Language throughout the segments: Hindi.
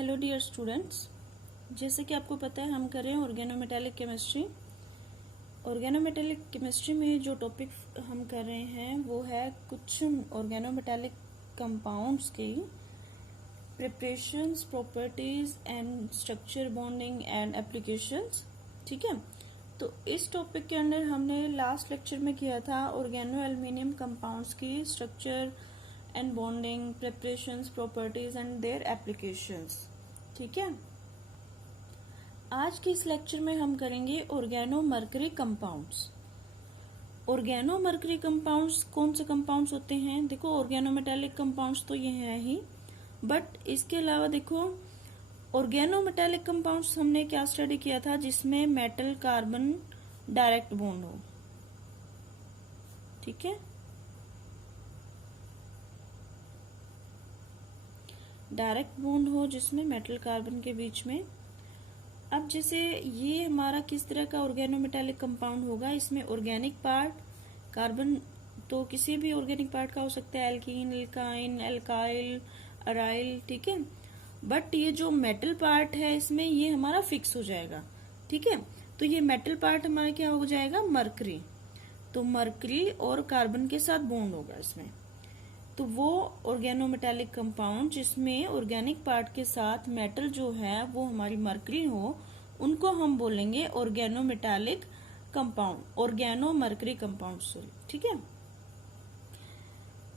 हेलो डियर स्टूडेंट्स, जैसे कि आपको पता है हम कर रहे हैं ऑर्गेनोमेटेलिक केमिस्ट्री। ऑर्गेनोमेटेलिक केमिस्ट्री में जो टॉपिक हम कर रहे हैं वो है कुछ ऑर्गेनोमेटेलिक कंपाउंड्स की preparations, properties and structure, bonding and applications. ठीक है, तो इस टॉपिक के अंदर हमने लास्ट लेक्चर में किया था ऑर्गेनो एल्यूमिनियम कंपाउंड्स की structure and bonding, preparations, properties and their applications. ठीक है, आज के इस लेक्चर में हम करेंगे organo mercury compounds. Organo mercury compounds कौन से कंपाउंड्स होते हैं? देखो, ऑर्गेनो मेटेलिक कंपाउंड्स तो ये है ही, बट इसके अलावा देखो ऑर्गेनो मेटेलिक कंपाउंड्स हमने क्या स्टडी किया था जिसमें मेटल कार्बन डायरेक्ट बॉन्ड हो। ठीक है, डायरेक्ट बॉन्ड हो जिसमें मेटल कार्बन के बीच में। अब जैसे ये हमारा किस तरह का ऑर्गेनोमेटेलिक कंपाउंड होगा, इसमें ऑर्गेनिक पार्ट कार्बन तो किसी भी ऑर्गेनिक पार्ट का हो सकता है, एल्कीन, एल्काइन, एल्काइल, अराइल। ठीक है, बट ये जो मेटल पार्ट है इसमें ये हमारा फिक्स हो जाएगा। ठीक है, तो ये मेटल पार्ट हमारा क्या हो जाएगा? मर्करी। तो मर्करी और कार्बन के साथ बॉन्ड होगा इसमें, तो वो ऑर्गेनोमेटेलिक कंपाउंड जिसमें ऑर्गेनिक पार्ट के साथ मेटल जो है वो हमारी मर्करी हो, उनको हम बोलेंगे organometallic compound, organo mercury compound sorry. ठीक है,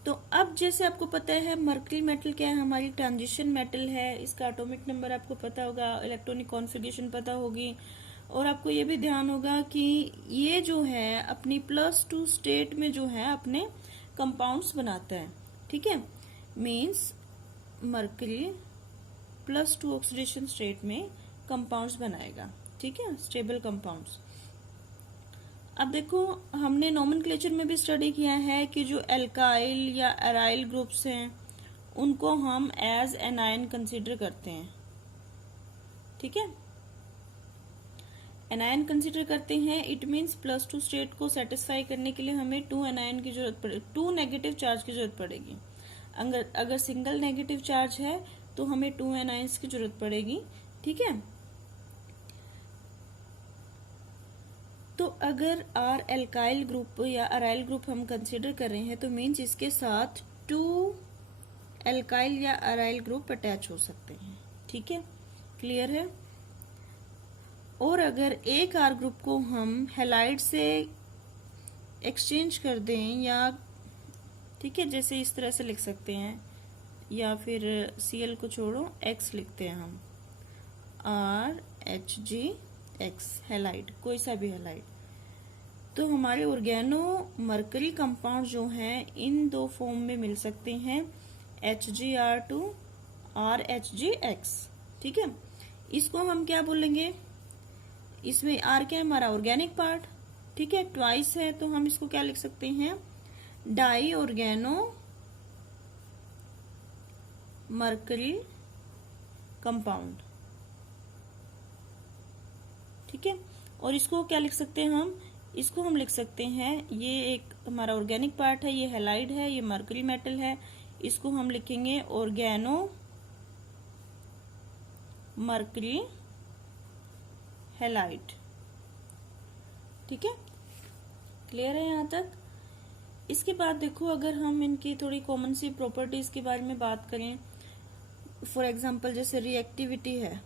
तो अब जैसे आपको पता है मर्करी मेटल क्या है, हमारी ट्रांजिशन मेटल है। इसका एटॉमिक नंबर आपको पता होगा, इलेक्ट्रॉनिक कॉन्फ़िगरेशन पता होगी, और आपको ये भी ध्यान होगा कि ये जो है अपनी +2 स्टेट में जो है अपने कंपाउंड्स बनाता है। ठीक है, मीन्स मर्करी +2 ऑक्सीडेशन स्टेट में कंपाउंड्स बनाएगा। ठीक है, स्टेबल कंपाउंड्स। अब देखो हमने नोमेनक्लेचर में भी स्टडी किया है कि जो एल्काइल या अराइल ग्रुप्स हैं उनको हम एज एनायन कंसीडर करते हैं। ठीक है, एनायन कंसीडर करते हैं, इट मीन्स +2 स्टेट को सेटिस्फाई करने के लिए हमें 2 एनायन की जरूरत पड़ेगी, 2 नेगेटिव चार्ज की जरूरत पड़ेगी। अगर सिंगल नेगेटिव चार्ज है तो हमें 2 एनायंस की जरूरत पड़ेगी। ठीक है, तो अगर आर एल्काइल ग्रुप या अराइल ग्रुप हम कंसीडर कर रहे हैं तो मीन्स इसके साथ 2 एल्काइल या अराइल ग्रुप अटैच हो सकते हैं। ठीक है, क्लियर है। और अगर एक आर ग्रुप को हम हैलाइड से एक्सचेंज कर दें या ठीक है जैसे इस तरह से लिख सकते हैं, या फिर Cl को छोड़ो X लिखते हैं हम, RHgX हैलाइड, कोई सा भी हैलाइड, तो हमारे ऑर्गेनो मर्करी कंपाउंड जो हैं इन दो फॉर्म में मिल सकते हैं, Hgr2 RHgX। ठीक है, इसको हम क्या बोलेंगे? इसमें R क्या है? हमारा ऑर्गेनिक पार्ट। ठीक है, ट्वाइस है तो हम इसको क्या लिख सकते हैं? Di organo mercury compound. ठीक है, और इसको क्या लिख सकते हैं हम? इसको हम लिख सकते हैं, ये एक हमारा ऑर्गेनिक पार्ट है, ये हैलाइड है, ये मर्करी मेटल है, इसको हम लिखेंगे ऑर्गेनो मर्करी हैलाइड। ठीक है, क्लियर है यहाँ तक। इसके बाद देखो अगर हम इनकी थोड़ी कॉमन सी प्रॉपर्टीज के बारे में बात करें, फॉर एग्जांपल जैसे रिएक्टिविटी है,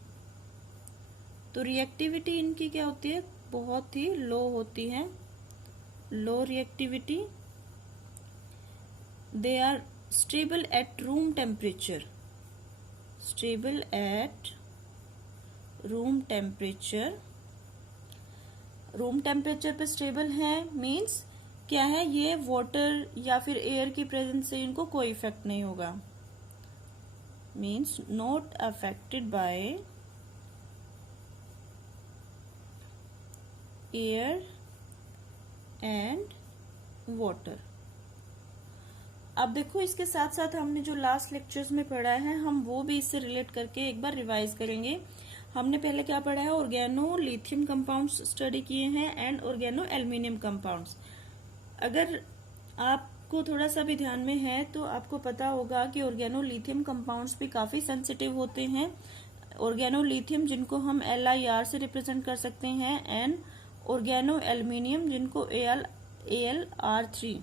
तो रिएक्टिविटी इनकी क्या होती है? बहुत ही लो होती है, low reactivity. They are stable at room temperature, stable at room temperature. Room temperature पे स्टेबल है मीन्स क्या है? ये वाटर या फिर एयर की प्रेजेंस से इनको कोई इफेक्ट नहीं होगा, means not affected by air and water. अब देखो इसके साथ साथ हमने जो लास्ट लेक्चर्स में पढ़ा है हम वो भी इससे रिलेट करके एक बार रिवाइज करेंगे। हमने पहले क्या पढ़ा है? ऑर्गेनो लिथियम कंपाउंड्स स्टडी किए हैं एंड ऑर्गेनो एल्यूमिनियम कंपाउंड्स। अगर आपको थोड़ा सा भी ध्यान में है तो आपको पता होगा कि ऑर्गेनो लिथियम कंपाउंड्स भी काफी सेंसिटिव होते हैं, ऑर्गेनोलिथियम जिनको हम LiR से रिप्रेजेंट कर सकते हैं, एंड ऑर्गेनो एल्यूमिनियम जिनको AlR3।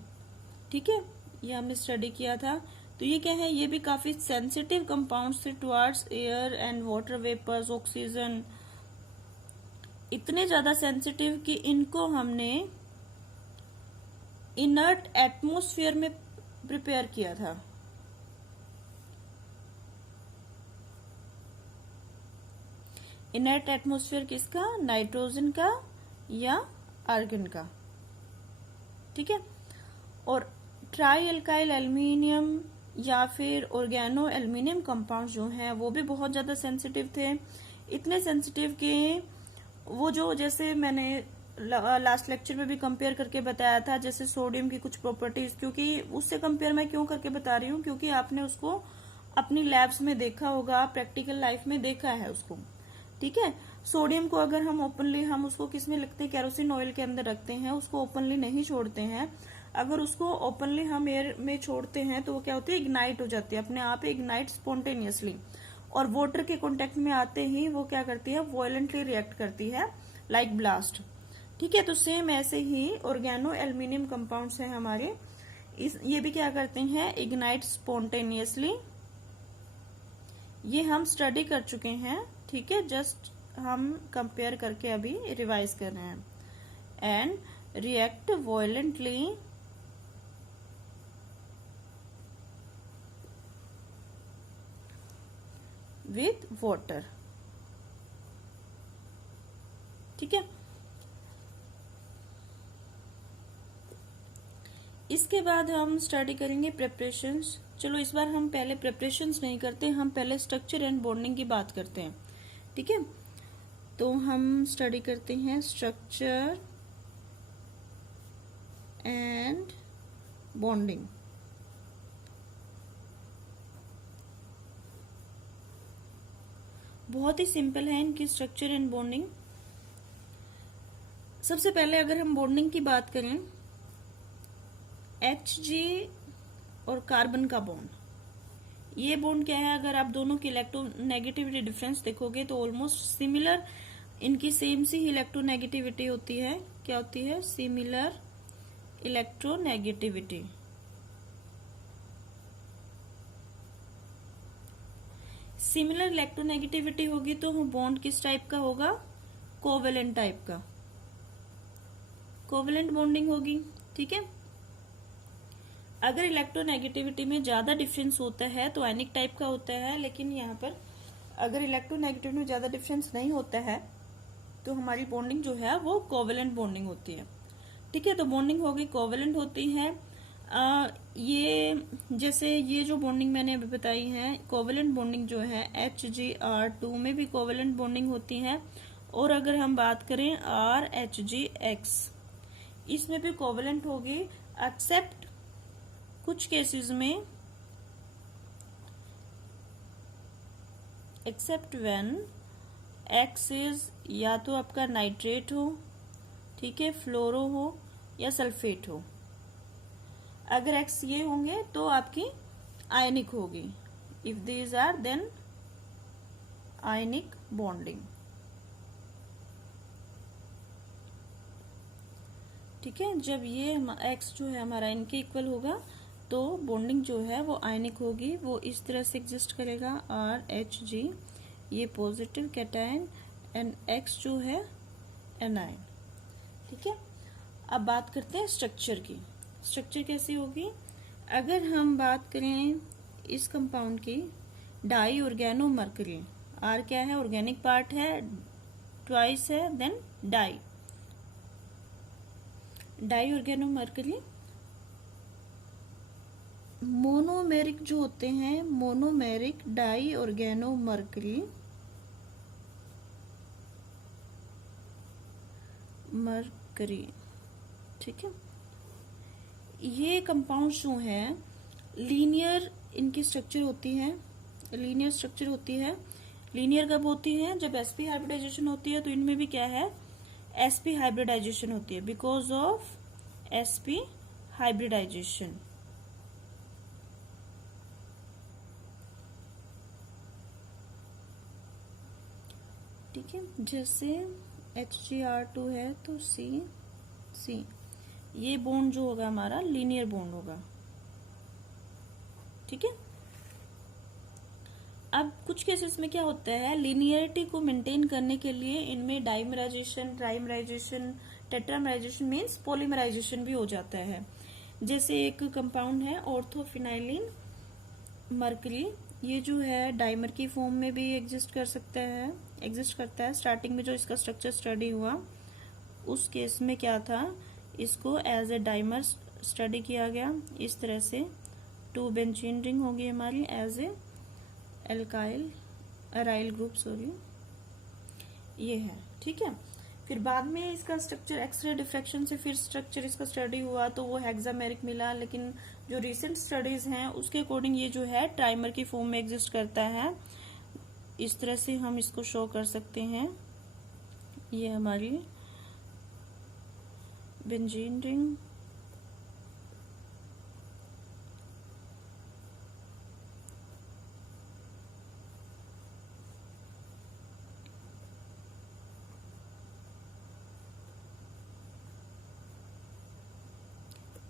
ठीक है, ये हमने स्टडी किया था। तो ये क्या है, ये भी काफी सेंसिटिव कंपाउंड्स थे towards air and water vapours, oxygen, इतने ज्यादा सेंसिटिव कि इनको हमने इनर्ट एटमॉस्फेयर में प्रिपेयर किया था। इनर्ट एटमॉस्फेयर किसका, नाइट्रोजन का या आर्गन का। ठीक है, और ट्राई अल्काइल एल्यूमिनियम या फिर ऑर्गेनो एल्यूमिनियम कंपाउंड जो हैं वो भी बहुत ज्यादा सेंसिटिव थे, इतने सेंसिटिव कि वो जो, जैसे मैंने लास्ट लेक्चर में भी कंपेयर करके बताया था, जैसे सोडियम की कुछ प्रॉपर्टीज, क्योंकि उससे कंपेयर मैं क्यों करके बता रही हूँ, क्योंकि आपने उसको अपनी लैब्स में देखा होगा, प्रैक्टिकल लाइफ में देखा है उसको। ठीक है, सोडियम को अगर हम ओपनली, हम उसको किस में लिखते हैं, केरोसिन ऑयल के अंदर रखते हैं, उसको ओपनली नहीं छोड़ते हैं। अगर उसको ओपनली हम एयर में छोड़ते हैं तो वो क्या होती है, इग्नाइट हो जाती है, अपने आप इग्नाइट स्पॉन्टेनियसली, और वाटर के कांटेक्ट में आते ही वो क्या करती है, वायलेंटली रिएक्ट करती है, लाइक ब्लास्ट। ठीक है, तो सेम ऐसे ही ऑर्गेनो एल्यूमिनियम कंपाउंड्स हैं हमारे, ये भी क्या करते हैं, इग्नाइट स्पॉन्टेनियसली। ये हम स्टडी कर चुके हैं। ठीक है, जस्ट हम कंपेयर करके अभी रिवाइज कर रहे हैं। And react violently with water. ठीक है, इसके बाद हम स्टडी करेंगे प्रिपरेशंस। चलो इस बार हम पहले प्रिपरेशंस नहीं करते, हम पहले स्ट्रक्चर एंड बॉन्डिंग की बात करते हैं। ठीक है, तो हम स्टडी करते हैं स्ट्रक्चर एंड बॉन्डिंग। बहुत ही सिंपल है इनकी स्ट्रक्चर एंड बॉन्डिंग। सबसे पहले अगर हम बॉन्डिंग की बात करें, Hg और कार्बन का बॉन्ड, ये बॉन्ड क्या है, अगर आप दोनों की इलेक्ट्रोनेगेटिविटी डिफरेंस देखोगे तो ऑलमोस्ट सिमिलर, इनकी सेम सी इलेक्ट्रोनेगेटिविटी होती है। क्या होती है, सिमिलर इलेक्ट्रोनेगेटिविटी। सिमिलर इलेक्ट्रोनेगेटिविटी होगी तो बॉन्ड किस टाइप का होगा, कोवेलेंट टाइप का, कोवेलेंट बॉन्डिंग होगी। ठीक है, अगर इलेक्ट्रोनेगेटिविटी में ज्यादा डिफरेंस होता है तो आयनिक टाइप का होता है, लेकिन यहाँ पर अगर इलेक्ट्रोनेगेटिविटी में ज्यादा डिफरेंस नहीं होता है तो हमारी बॉन्डिंग जो है वो कोवेलेंट बॉन्डिंग होती है। ठीक है, तो बॉन्डिंग होगी, कोवेलेंट होती है। ये जैसे ये जो बॉन्डिंग मैंने अभी बताई है, कोवेलेंट बॉन्डिंग जो है HgR2 में भी कोवेलेंट बॉन्डिंग होती है, और अगर हम बात करें RHgX, इसमें भी कोवेलेंट होगी, एक्सेप्ट कुछ केसेस में, एक्सेप्ट व्हेन X इज या तो आपका नाइट्रेट हो, ठीक है, फ्लोरो हो या सल्फेट हो। अगर X ये होंगे तो आपकी आयनिक होगी, if these are then ionic bonding. ठीक है, जब ये X जो है हमारा इनके इक्वल होगा तो बॉन्डिंग जो है वो आयनिक होगी, वो इस तरह से एग्जिस्ट करेगा, RH, ये पॉजिटिव कैटायन, एंड X जो है एनायन। ठीक है, अब बात करते हैं स्ट्रक्चर की। स्ट्रक्चर कैसी होगी, अगर हम बात करें इस कंपाउंड की, डाई ऑर्गेनो मर्करी, आर क्या है, ऑर्गेनिक पार्ट है, ट्वाइस है, then di, di organo mercury. Monomeric जो होते हैं, monomeric di organo mercury, mercury. ठीक है, ये कंपाउंड्स जो हैं लीनियर इनकी स्ट्रक्चर होती है, लीनियर स्ट्रक्चर होती है। लीनियर कब होती है, जब sp हाइब्रिडाइजेशन होती है, तो इनमें भी क्या है, sp हाइब्रिडाइजेशन होती है, बिकॉज ऑफ sp हाइब्रिडाइजेशन। ठीक है, जैसे HgR2 है तो C ये बॉन्ड जो होगा हमारा लीनियर बॉन्ड होगा। ठीक है, अब कुछ केसेस में क्या होता है, लीनियरिटी को मेंटेन करने के लिए इनमें डाइमराइजेशन, ट्राइमराइजेशन, टेट्रामराइजेशन मीन्स पॉलीमराइजेशन भी हो जाता है। जैसे एक कंपाउंड है ऑर्थोफिनाइलिन मरकरी, ये जो है डाइमर की फॉर्म में भी एग्जिस्ट करता है। स्टार्टिंग में जो इसका स्ट्रक्चर स्टडी हुआ उस केस में क्या था, इसको एज ए डाइमर स्टडी किया गया। इस तरह से 2 बेंजीन रिंग होगी हमारी एज ए अराइल ग्रुप, ये है। ठीक है, फिर बाद में इसका स्ट्रक्चर एक्सरे डिफ्रैक्शन से फिर स्ट्रक्चर इसका स्टडी हुआ तो वो हेक्सामेरिक मिला, लेकिन जो रिसेंट स्टडीज हैं उसके अकॉर्डिंग ये जो है ट्राइमर की फॉर्म में एग्जिस्ट करता है। इस तरह से हम इसको शो कर सकते हैं। ये हमारी बेंजीन रिंग,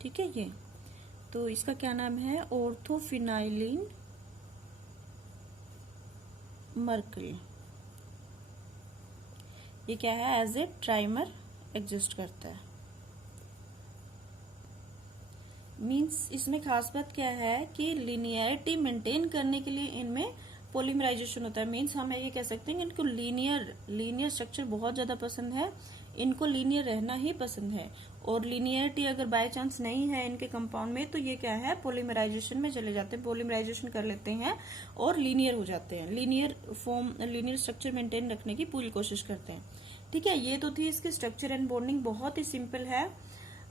ठीक है। ये तो इसका क्या नाम है, ऑर्थोफिनाइलिन मरकरी। ये क्या है, एज ए ट्राइमर एग्जिस्ट करता है। मीन्स इसमें खास बात क्या है कि लिनियरिटी मेंटेन करने के लिए इनमें पॉलीमराइजेशन होता है। मीन्स हम ये कह सकते हैं कि इनको लीनियर स्ट्रक्चर बहुत ज्यादा पसंद है, इनको लीनियर रहना ही पसंद है। और लीनियरिटी अगर बाय चांस नहीं है इनके कंपाउंड में तो ये क्या है, पॉलीमराइजेशन में चले जाते हैं, पॉलीमराइजेशन कर लेते हैं और लीनियर हो जाते हैं। लीनियर स्ट्रक्चर मेंटेन रखने की पूरी कोशिश करते हैं। ठीक है, ये तो थी इसकी स्ट्रक्चर एंड बॉन्डिंग, बहुत ही सिंपल है।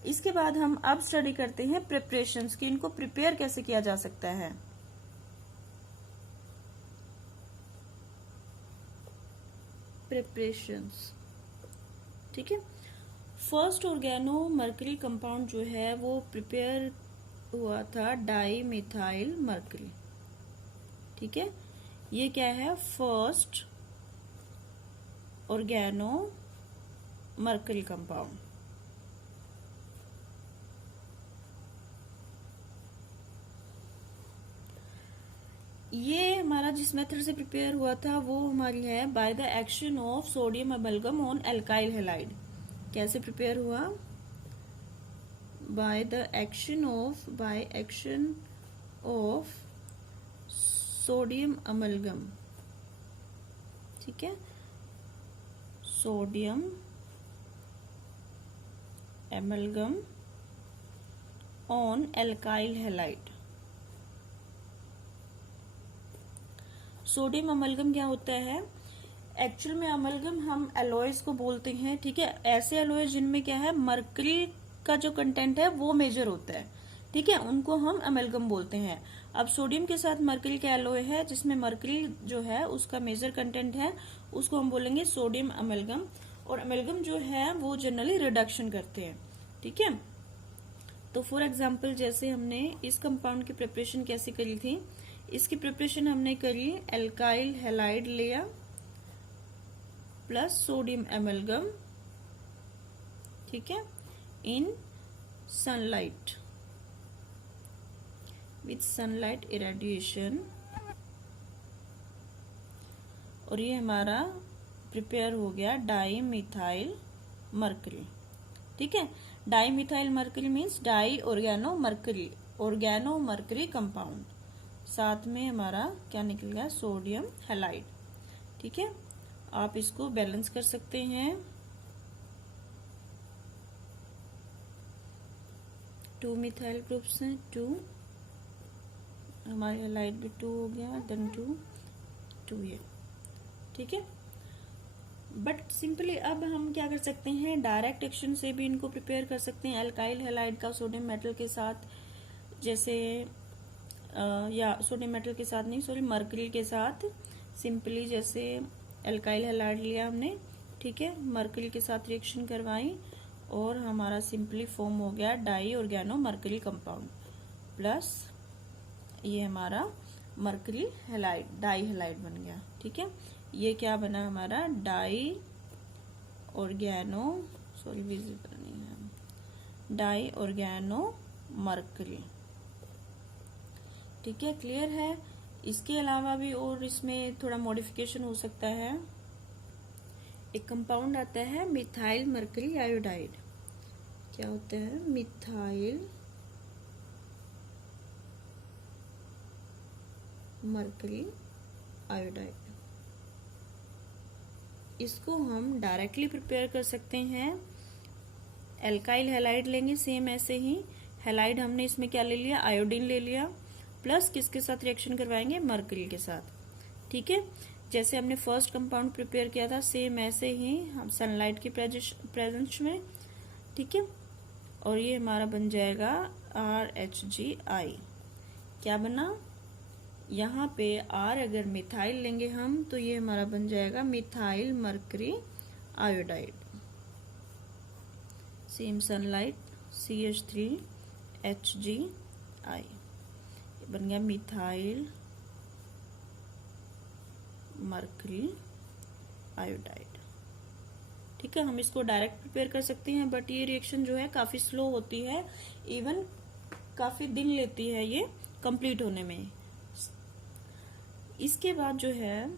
इसके बाद हम अब स्टडी करते हैं प्रिपरेशंस की, इनको प्रिपेयर कैसे किया जा सकता है। प्रिपरेशंस, ठीक है। फर्स्ट ऑर्गेनो मरकरी कंपाउंड जो है वो प्रिपेयर हुआ था डाई मिथाइल मरकरी। ठीक है, ये क्या है, फर्स्ट ऑर्गेनो मरकरी कंपाउंड। ये हमारा जिस मेथड से प्रिपेयर हुआ था वो हमारी है by the action of sodium amalgam on alkyl halide. कैसे प्रिपेयर हुआ, by action of sodium amalgam. ठीक है, sodium amalgam on alkyl halide. Sodium amalgam क्या होता है, एक्चुअल में अमलगम हम एलॉयज को बोलते हैं। ठीक है, ऐसे एलॉय जिनमें क्या है, मरकरी का जो कंटेंट है वो मेजर होता है। ठीक है, उनको हम अमलगम बोलते हैं। अब सोडियम के साथ मरकरी का एलॉय है जिसमें मरकरी जो है उसका मेजर कंटेंट है, उसको हम बोलेंगे सोडियम अमलगम। और अमलगम जो है वो जनरली रिडक्शन करते हैं। ठीक है, तो फॉर एग्जाम्पल जैसे हमने इस कंपाउंड की प्रिपरेशन कैसे करी थी, इसकी प्रिपरेशन हमने करी, एल्काइल हैलाइड लिया प्लस सोडियम एमलगम, ठीक है, इन सनलाइट विथ सनलाइट इरेडिएशन, और ये हमारा प्रिपेयर हो गया डाई मिथाइल मरकरी। ठीक है, di methyl mercury means di organo mercury compound, साथ में हमारा क्या निकल गया, सोडियम हैलाइड। ठीक है, आप इसको बैलेंस कर सकते हैं। 2 मिथाइल ग्रुप्स हैं, 2 हमारे हैलाइड भी 2 हो गया, देन 2 ये। ठीक है, बट सिंपली अब हम क्या कर सकते हैं, डायरेक्ट एक्शन से भी इनको प्रिपेयर कर सकते हैं एल्काइल हैलाइड का सोडियम मेटल के साथ, जैसे या सोडियम मेटल के साथ नहीं, सॉरी मरकरी के साथ। सिंपली जैसे एल्काइल हैलाइड लिया हमने, ठीक है, मरकरी के साथ रिएक्शन करवाई और हमारा सिंपली फॉर्म हो गया di organo mercury compound plus ये हमारा मरकरी हैलाइड, डाई हैलाइड बन गया। ठीक है, ये क्या बना हमारा डाई ऑर्गेनो, सॉरी विजिबल नहीं है, डाई ऑर्गेनो मरकरी। ठीक है, क्लियर है। इसके अलावा भी और इसमें थोड़ा मॉडिफिकेशन हो सकता है। एक कंपाउंड आता है मिथाइल मरकरी आयोडाइड। क्या होता है? Methyl mercury iodide. इसको हम डायरेक्टली प्रिपेयर कर सकते हैं। एल्काइल हैलाइड लेंगे, सेम ऐसे ही हैलाइड हमने इसमें क्या ले लिया? आयोडीन ले लिया, प्लस किसके साथ रिएक्शन करवाएंगे? मरकरी के साथ। ठीक है, जैसे हमने फर्स्ट कंपाउंड प्रिपेयर किया था सेम ऐसे ही हम सनलाइट की प्रेजेंस में। ठीक है, और ये हमारा बन जाएगा RHGI। क्या बना? यहाँ पे R अगर मिथाइल लेंगे हम तो ये हमारा बन जाएगा methyl mercury iodide. Same sunlight CH3HGI बन गया मिथाइल मरकरी आयोडाइड। ठीक है, हम इसको डायरेक्ट प्रिपेयर कर सकते हैं, बट ये रिएक्शन जो है काफी स्लो होती है, इवन काफी दिन लेती है ये कंप्लीट होने में। इसके बाद जो है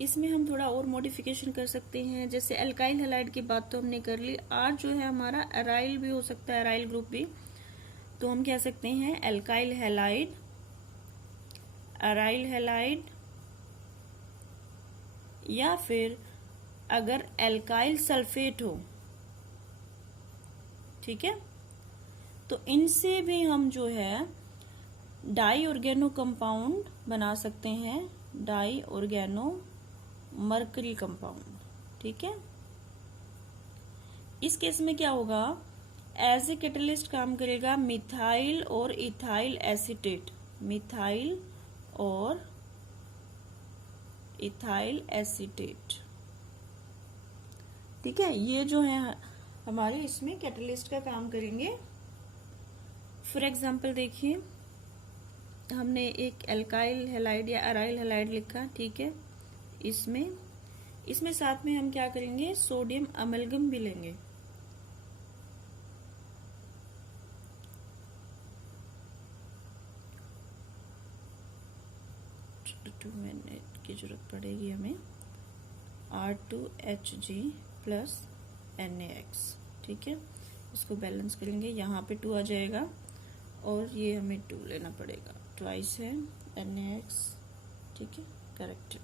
इसमें हम थोड़ा और मॉडिफिकेशन कर सकते हैं। जैसे एल्काइल हैलाइड की बात तो हमने कर ली, R जो है हमारा एराइल भी हो सकता है, एराइल ग्रुप भी। तो हम कह सकते हैं एल्काइल हैलाइड, एराइल हैलाइड, या फिर अगर एल्काइल सल्फेट हो, ठीक है, तो इनसे भी हम जो है डाई ऑर्गेनो कंपाउंड बना सकते हैं, डाई ऑर्गेनो मरकरी कंपाउंड। ठीक है, इस केस में क्या होगा? एज ए कैटलिस्ट काम करेगा मिथाइल और इथाइल एसीटेट, मिथाइल और इथाइल एसीटेट। ठीक है, ये जो है हमारे इसमें कैटलिस्ट का काम करेंगे। फॉर एग्जांपल देखिए, हमने एक एल्काइल हैलाइड या एराइल हैलाइड लिखा। ठीक है, इसमें साथ में हम क्या करेंगे? सोडियम अमेलगम भी लेंगे। मिनट की जरूरत पड़ेगी हमें। R2HG plus NaX। ठीक है, इसको बैलेंस करेंगे, यहाँ पे 2 आ जाएगा और ये हमें 2 लेना पड़ेगा, ट्वाइस है NaX। ठीक है, करेक्ट।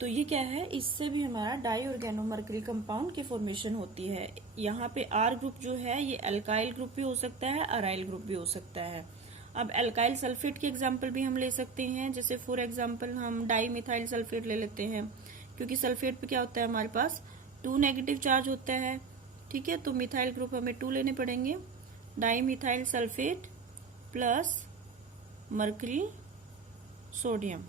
तो ये क्या है? इससे भी हमारा डाई ऑर्गेनो मरकरी कंपाउंड की फॉर्मेशन होती है। यहाँ पे R ग्रुप जो है ये एल्काइल ग्रुप भी हो सकता है, अराइल ग्रुप भी हो सकता है। अब एल्काइल सल्फेट की एग्जांपल भी हम ले सकते हैं। जैसे फॉर एग्जांपल हम डाई मिथाइल सल्फेट ले लेते हैं, क्योंकि सल्फेट पे क्या होता है? हमारे पास 2 नेगेटिव चार्ज होता है। ठीक है, तो मिथाइल ग्रुप हमें 2 लेने पड़ेंगे। Di methyl sulphate plus mercury sodium,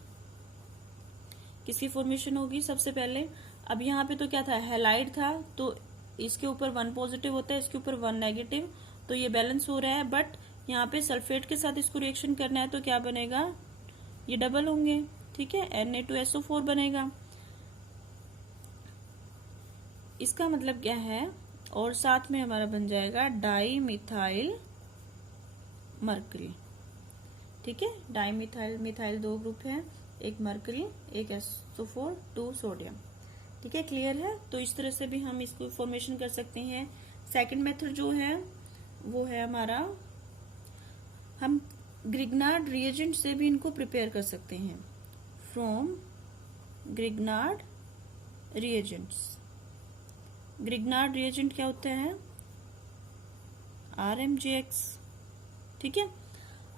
किसकी फॉर्मेशन होगी? सबसे पहले अब यहाँ पे तो क्या था? हैलाइड था, तो इसके ऊपर 1 पॉजिटिव होता है, इसके ऊपर 1 नेगेटिव, तो ये बैलेंस हो रहा है। बट यहाँ पे सल्फेट के साथ इसको रिएक्शन करना है तो क्या बनेगा? ये डबल होंगे। ठीक है, Na2SO4 बनेगा। इसका मतलब क्या है? और साथ में हमारा बन जाएगा डाई मिथाइल मरकरी। ठीक है, डाई मिथाइल, मिथाइल 2 ग्रुप है, एक मरकरी, एक SO4, 2 सोडियम। ठीक है, क्लियर है। तो इस तरह से भी हम इसको फॉर्मेशन कर सकते हैं। सेकंड मेथड जो है वो है हमारा, हम ग्रिग्नार्ड रिएजेंट से भी इनको प्रिपेयर कर सकते हैं, from Grignard reagents. Grignard reagent क्या होता है? RMGX। ठीक है,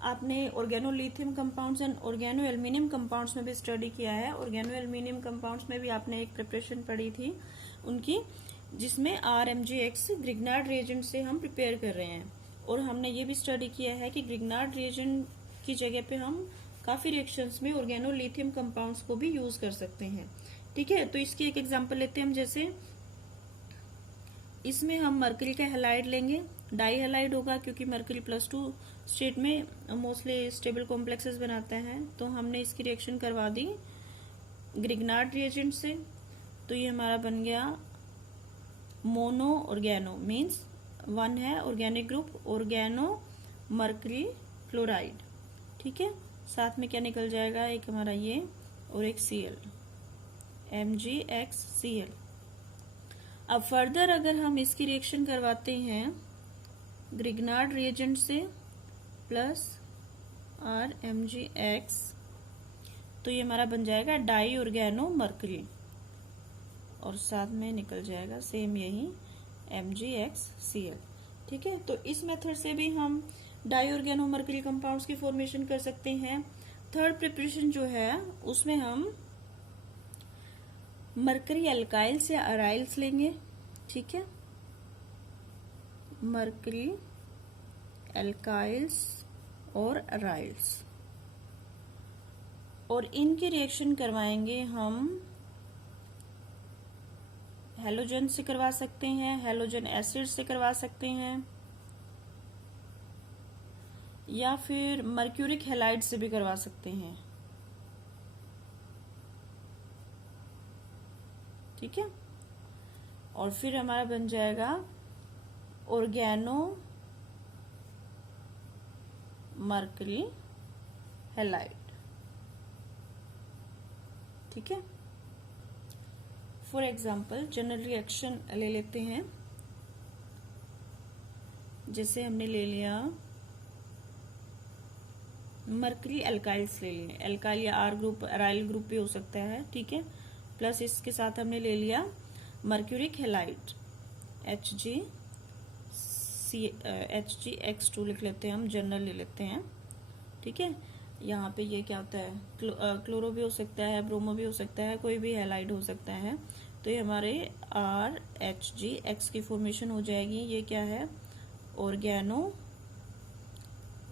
आपने organolithium compounds and organo aluminium compounds में भी स्टडी किया है। ऑर्गेनो एल्यूमिनियम कंपाउंड्स में भी आपने एक प्रिपरेशन पढ़ी थी उनकी, जिसमें RMGX ग्रिग्नार्ड रिएजेंट से हम प्रिपेयर कर रहे हैं। और हमने ये भी स्टडी किया है कि ग्रिग्नार्ड रिएजेंट की जगह पे हम काफी रिएक्शंस में ऑर्गेनोलिथियम कंपाउंड्स को भी यूज कर सकते हैं। ठीक है, तो इसकी एक एग्जांपल लेते हैं हम। जैसे इसमें हम मरकरी का हैलाइड लेंगे, डाई हैलाइड होगा क्योंकि मरकरी +2 स्टेट में मोस्टली स्टेबल कॉम्प्लेक्सेस बनाता है। तो हमने इसकी रिएक्शन करवा दी ग्रिग्नार्ड रिएजेंट से, तो ये हमारा बन गया मोनो ऑर्गेनो, मीन्स वन है organic group organo mercury chloride. ठीक है, साथ में क्या निकल जाएगा, एक हमारा ये और एक Cl, MgXCl। अब फर्दर अगर हम इसकी रिएक्शन करवाते हैं ग्रिग्नार्ड रिएजेंट से प्लस RMgX, तो ये हमारा बन जाएगा डाई ऑर्गेनो मर्करी, और साथ में निकल जाएगा सेम यही MgXCl। ठीक है, तो इस मेथड से भी हम डाई ऑर्गेनो मर्करी कंपाउंड्स की फॉर्मेशन कर सकते हैं। थर्ड प्रिपरेशन जो है उसमें हम मर्करी एल्काइल्स या अराइल्स लेंगे। ठीक है, मर्करी एल्काइल्स और अराइल्स, और इनकी रिएक्शन करवाएंगे हम हैलोजन से करवा सकते हैं, हैलोजन एसिड से करवा सकते हैं, या फिर मर्क्यूरिक हैलाइड से भी करवा सकते हैं। ठीक है, और फिर हमारा बन जाएगा ऑर्गेनो मर्करी हैलाइड। ठीक है, फॉर एग्जाम्पल जनरल रिएक्शन ले लेते हैं। जैसे हमने ले लिया मर्करी एल्काइल्स ले लिए, एल्काइल या आर ग्रुप अराइल ग्रुप भी हो सकता है। ठीक है, प्लस इसके साथ हमने ले लिया मर्क्यूरिक हैलाइड HgX2 लिख लेते हैं, हम जनरल ले लेते हैं। ठीक है, यहाँ पे ये क्या होता है, क्लोरो भी हो सकता है, ब्रोमो भी हो सकता है, कोई भी हैलाइड हो सकता है। तो ये हमारे RHgX की फॉर्मेशन हो जाएगी। ये क्या है, ऑर्गेनो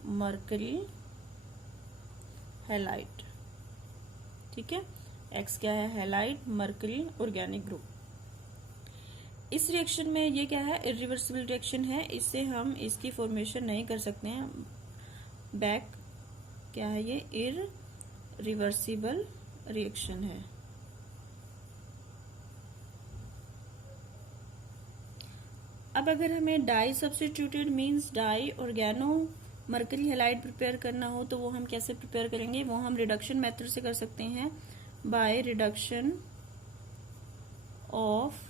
मर्करी हैलाइड। ठीक है, X क्या है, हैलाइड मर्करी ऑर्गेनिक ग्रुप। इस रिएक्शन में ये क्या है, इरिवर्सिबल रिएक्शन है, इससे हम इसकी फॉर्मेशन नहीं कर सकते हैं। बैक क्या है, ये इरिवर्सिबल रिएक्शन है। अब अगर हमें di substituted means di organo mercury halide prepare करना हो तो वो हम कैसे प्रिपेयर करेंगे, वो हम रिडक्शन मेथड से कर सकते हैं, by reduction of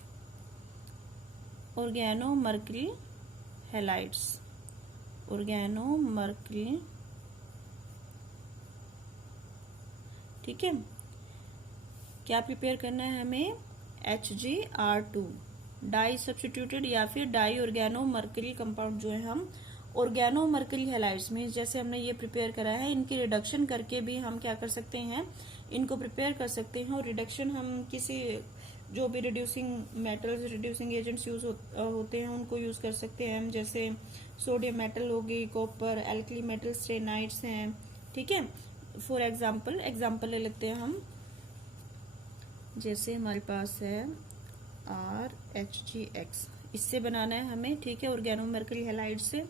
organo mercury halides, organo mercury. ठीक है, क्या प्रिपेयर करना है हमें, HgR2 डाई सब्स्टिट्यूटेड या फिर डाई ऑर्गेनो मर्करी कंपाउंड जो है हम ऑर्गेनो मर्करी हैलाइड्स में जैसे हमने ये प्रिपेयर करा है, इनकी रिडक्शन करके भी हम क्या कर सकते हैं, इनको प्रिपेयर कर सकते हैं। और रिडक्शन हम किसी जो भी reducing metals reducing agents use होते हैं उनको यूज कर सकते हैं, जैसे सोडियम मेटल होगी, कॉपर, एल्कली मेटल स्टेनाइड्स हैं। ठीक है, फॉर एग्जाम्पल ले लेते हैं हम, जैसे हमारे पास है RHgX, इससे बनाना है हमें। ठीक है, ऑर्गेनो मर्करी हैलाइड से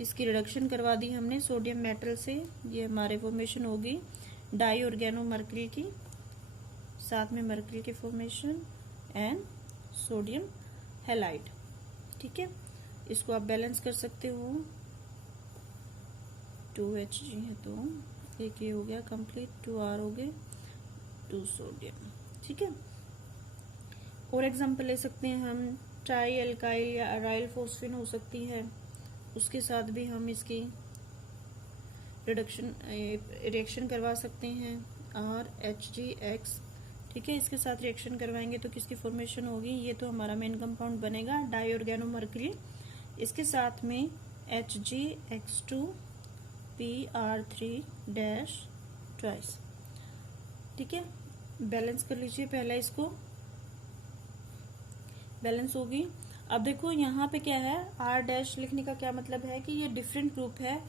इसकी रिडक्शन करवा दी हमने सोडियम मेटल से, ये हमारे फॉर्मेशन होगी डाई ऑर्गेनो मर्करी की, साथ में मर्करी की फॉर्मेशन एंड सोडियम हैलाइड। ठीक है, इसको आप बैलेंस कर सकते हो, 2Hg है तो एक ये हो गया कंप्लीट, 2R हो गए, 2 सोडियम। ठीक है, और एग्जाम्पल ले सकते हैं हम, ट्राई एल्काइल या अराइल फॉस्फिन हो सकती है, उसके साथ भी हम इसकी रिएक्शन करवा सकते हैं RHgX। ठीक है, इसके साथ रिएक्शन करवाएंगे तो किसकी फॉर्मेशन होगी, ये तो हमारा मेन कंपाउंड बनेगा डाई ऑर्गेनो मर्करी, इसके साथ में HgX2 PR3 डैश ट्वाइस। ठीक है, बैलेंस कर लीजिए, पहला इसको बैलेंस होगी। अब देखो यहाँ पे क्या है, R डैश लिखने का क्या मतलब है कि ये डिफरेंट ग्रुप है,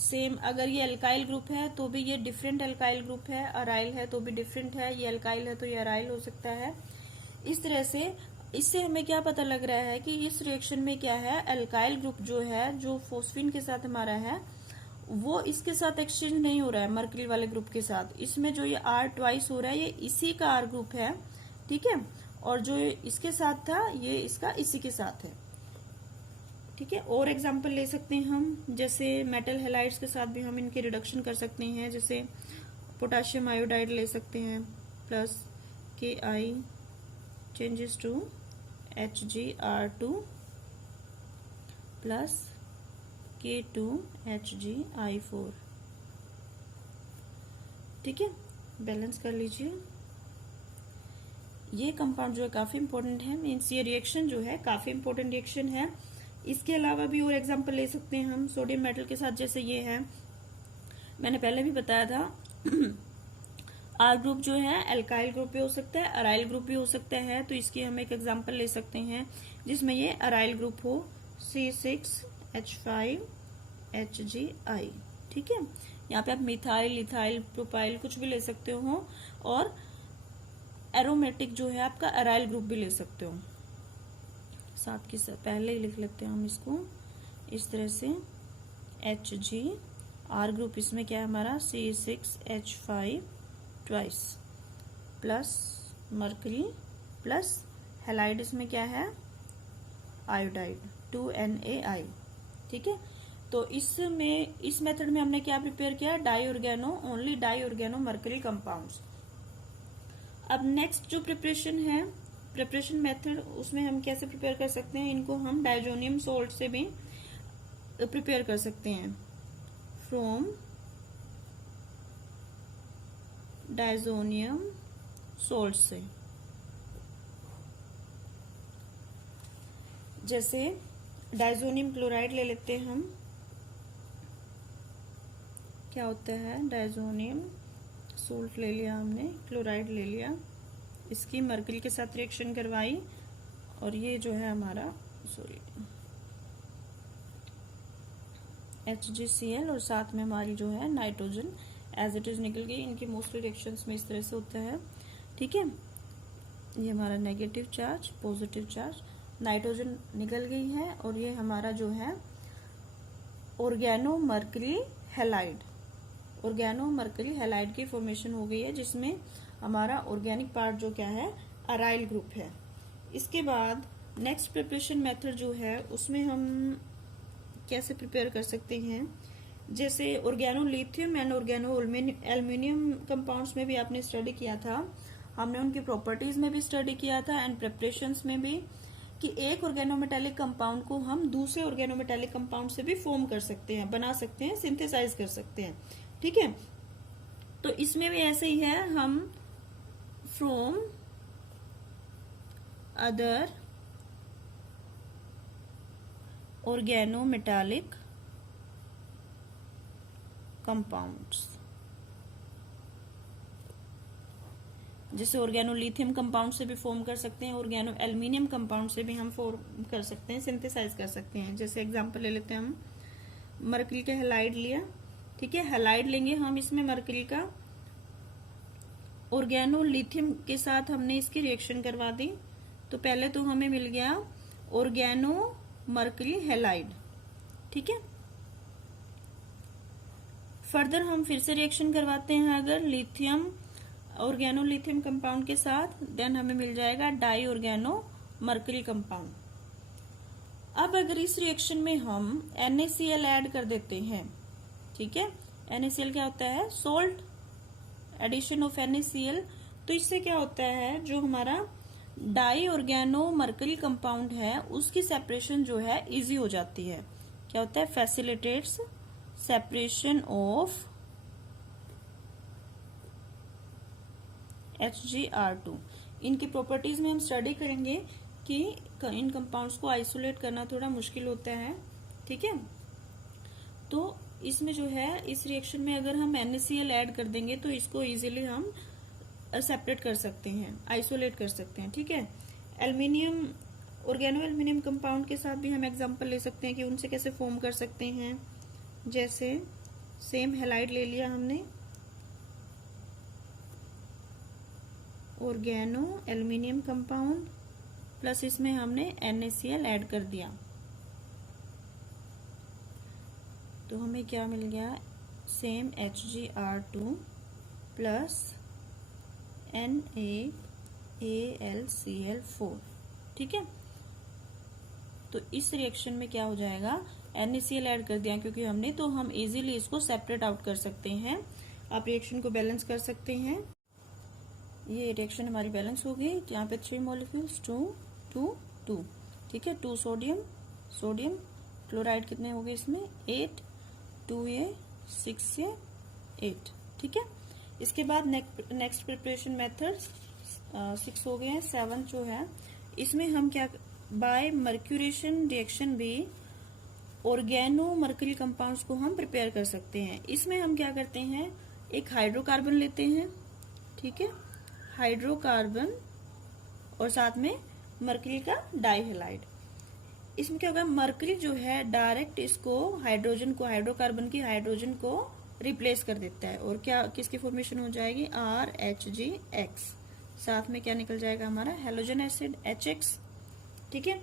सेम अगर ये अल्काइल ग्रुप है तो भी ये डिफरेंट अल्काइल ग्रुप है, अराइल है तो भी डिफरेंट है, ये अल्काइल है तो ये अराइल हो सकता है। इस तरह से इससे हमें क्या पता लग रहा है कि इस रिएक्शन में क्या है, अल्काइल ग्रुप जो है, जो फोस्फीन के साथ हमारा है, वो इसके साथ एक्सचेंज नहीं हो रहा है मर्करी वाले ग्रुप के साथ। इसमें जो ये R ट्वाइस हो रहा है ये इसी का R ग्रुप है, ठीक है, और जो इसके साथ था ये इसका इसी के साथ है, ठीक है। और एग्जांपल ले सकते हैं हम, जैसे मेटल हेलाइड्स के साथ भी हम इनके रिडक्शन कर सकते हैं। जैसे पोटेशियम आयोडाइड ले सकते हैं, plus KI changes to HgR2 plus K2HgI4, ठीक है, बैलेंस कर लीजिए। ये कंपाउंड जो है काफी इंपॉर्टेंट है, मीन्स ये रिएक्शन जो है काफी इंपॉर्टेंट रिएक्शन है। इसके अलावा भी और एग्जांपल ले सकते हैं हम सोडियम मेटल के साथ, जैसे ये है, मैंने पहले भी बताया था R ग्रुप जो है अल्काइल ग्रुप भी हो सकता है, अराइल ग्रुप भी हो सकता है। तो इसकी हम एक एग्जांपल ले सकते हैं जिसमें ये अराइल ग्रुप हो, C6H5HgI, ठीक है। यहाँ पे आप मिथाइल, इथाइल, प्रोपाइल कुछ भी ले सकते हो, और एरोमेटिक जो है आपका अराइल ग्रुप भी ले सकते हो। साथ के साथ पहले ही लिख लेते हैं हम इसको इस तरह से, Hg, R ग्रुप इसमें क्या है हमारा C6H5 twice, plus mercury, plus halide इसमें क्या है आयोडाइड 2NaI, ठीक है। तो इसमें इस मेथड में हमने क्या प्रिपेयर किया, di organo, only di organo mercury compounds. अब नेक्स्ट जो प्रिपरेशन है, प्रिपरेशन मेथड, उसमें हम कैसे प्रिपेयर कर सकते हैं, इनको हम डाइजोनियम सोल्ट से भी प्रिपेयर कर सकते हैं, फ्रॉम डाइजोनियम सोल्ट से। जैसे डाइजोनियम क्लोराइड ले लेते हैं हम, क्या होता है, डाइजोनियम सोल्ट ले लिया हमने, क्लोराइड ले लिया, इसकी मर्करी के साथ रिएक्शन करवाई, और ये जो है हमारा HgCl, और साथ में हमारी जो है नाइट्रोजन एज इट इज निकल गई। इनकी मोस्टली रिएक्शंस में इस तरह से होता है, ठीक है। ये हमारा negative charge, positive charge, nitrogen निकल गई है, और ये हमारा जो है organo mercury halide, organo mercury halide की फॉर्मेशन हो गई है, जिसमें हमारा ऑर्गेनिक पार्ट जो क्या है अराइल ग्रुप है। इसके बाद नेक्स्ट प्रिपरेशन मेथड जो है उसमें हम कैसे प्रिपेयर कर सकते हैं, जैसे organo lithium and organo aluminium compounds में भी आपने स्टडी किया था, हमने उनकी प्रॉपर्टीज में भी स्टडी किया था एंड प्रिपरेशंस में भी, कि एक ऑर्गेनोमेटेलिक कंपाउंड को हम दूसरे ऑर्गेनोमेटेलिक कंपाउंड से भी फॉर्म कर सकते हैं, बना सकते हैं, सिंथेसाइज कर सकते हैं, ठीक है। तो इसमें भी ऐसे ही है, हम फ्रॉम अदर ऑर्गेनोमेटेलिक कंपाउंड्स, जैसे ऑर्गेनो लिथियम कंपाउंड से भी फॉर्म कर सकते हैं, ऑर्गेनो एल्यूमिनियम कंपाउंड से भी हम फॉर्म कर सकते हैं, सिंथेसाइज कर सकते हैं। जैसे एग्जांपल ले लेते हैं हम, मर्करी का हैलाइड लिया, ठीक है, हैलाइड लेंगे हम, इसमें मर्करी का ऑर्गेनो लिथियम के साथ हमने इसकी रिएक्शन करवा दी, तो पहले तो हमें मिल गया ऑर्गेनो मर्करी हैलाइड, ठीक है। फर्दर हम फिर से रिएक्शन करवाते हैं अगर लिथियम ऑर्गेनो लिथियम कंपाउंड के साथ, देन हमें मिल जाएगा डाई ऑर्गेनो मर्करी कंपाउंड। अब अगर इस रिएक्शन में हम NaCl ऐड कर देते हैं, ठीक है, NaCl क्या होता है, सोल्ट, एडिशन ऑफ NaCl, तो इससे क्या होता है, जो हमारा डाई ऑर्गेनो मर्करी कंपाउंड है उसकी सेपरेशन जो है इजी हो जाती है। क्या होता है, फैसिलिटेट्स सेपरेशन ऑफ HgR2। इनकी प्रॉपर्टीज में हम स्टडी करेंगे कि इन कंपाउंड्स को आइसोलेट करना थोड़ा मुश्किल होता है, ठीक है। तो इसमें जो है, इस रिएक्शन में अगर हम NaCl ऐड कर देंगे तो इसको इजीली हम सेपरेट कर सकते हैं, आइसोलेट कर सकते हैं, ठीक है। एल्यूमिनियम, ऑर्गेनो एल्यूमिनियम कंपाउंड के साथ भी हम एग्जांपल ले सकते हैं कि उनसे कैसे फॉर्म कर सकते हैं। जैसे सेम हैलाइड ले लिया हमने, ऑर्गेनो एल्यूमिनियम कंपाउंड प्लस इसमें हमने NaCl ऐड कर दिया, तो हमें क्या मिल गया, सेम HgR2 प्लस NaAlCl4। ठीक है, तो इस रिएक्शन में क्या हो जाएगा, NaCl ऐड कर दिया क्योंकि हमने, तो हम इजीली इसको सेपरेट आउट कर सकते हैं। आप रिएक्शन को बैलेंस कर सकते हैं। ये रिएक्शन हमारी बैलेंस हो गई। यहाँ पे 3 मॉलिक्यूल्स 2 2 2। ठीक है, 2 सोडियम क्लोराइड कितने हो गए इसमें 8, 2A 6A 8। ठीक है, इसके बाद नेक्स्ट प्रिपरेशन मेथड 6 हो गए हैं। 7 जो है इसमें हम क्या, बाय मर्क्यूरेशन रिएक्शन भी ऑर्गेनो मर्करी कंपाउंड्स को हम प्रिपेयर कर सकते हैं। इसमें हम क्या करते हैं, एक हाइड्रोकार्बन लेते हैं। ठीक है, हाइड्रोकार्बन और साथ में मर्करी का डाइहैलाइड। इसमें क्या होगा, मर्करी जो है डायरेक्ट इसको हाइड्रोजन को, हाइड्रोकार्बन की हाइड्रोजन को रिप्लेस कर देता है, और क्या किसकी फॉर्मेशन हो जाएगी, RHgX। साथ में क्या निकल जाएगा हमारा हेलोजन एसिड HX। ठीक है,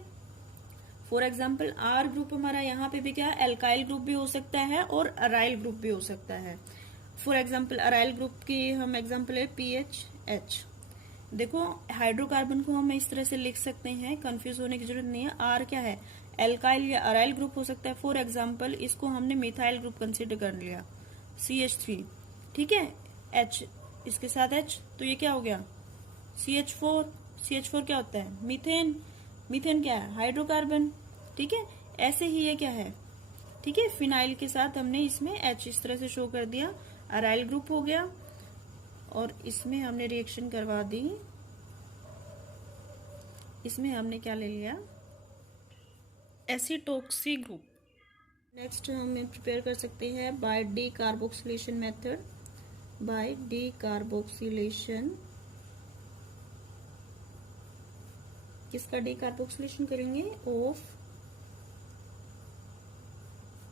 फॉर एग्जाम्पल R ग्रुप हमारा यहाँ पे भी क्या, एल्काइल ग्रुप भी हो सकता है और अराइल ग्रुप भी हो सकता है। फॉर एग्जाम्पल अराइल ग्रुप की हम एग्जाम्पल है PHH। देखो हाइड्रोकार्बन को हम इस तरह से लिख सकते हैं, कंफ्यूज होने की जरूरत नहीं है। R क्या है, एल्काइल या अराइल ग्रुप हो सकता है। फॉर एग्जाम्पल इसको हमने मिथाइल ग्रुप कंसिडर कर लिया, CH3। ठीक है, H इसके साथ H, तो ये क्या हो गया CH4। CH4 क्या होता है, मीथेन। मीथेन क्या है, हाइड्रोकार्बन। ठीक है, ऐसे ही ये क्या है, ठीक है, फिनाइल के साथ हमने इसमें H इस तरह से शो कर दिया, अराइल ग्रुप हो गया। और इसमें हमने रिएक्शन करवा दी, इसमें हमने क्या ले लिया, एसिटोक्सी ग्रुप। नेक्स्ट हम प्रिपेयर कर सकते हैं by decarboxylation method. By decarboxylation, किसका डी कार्बोक्सिलेशन करेंगे, ऑफ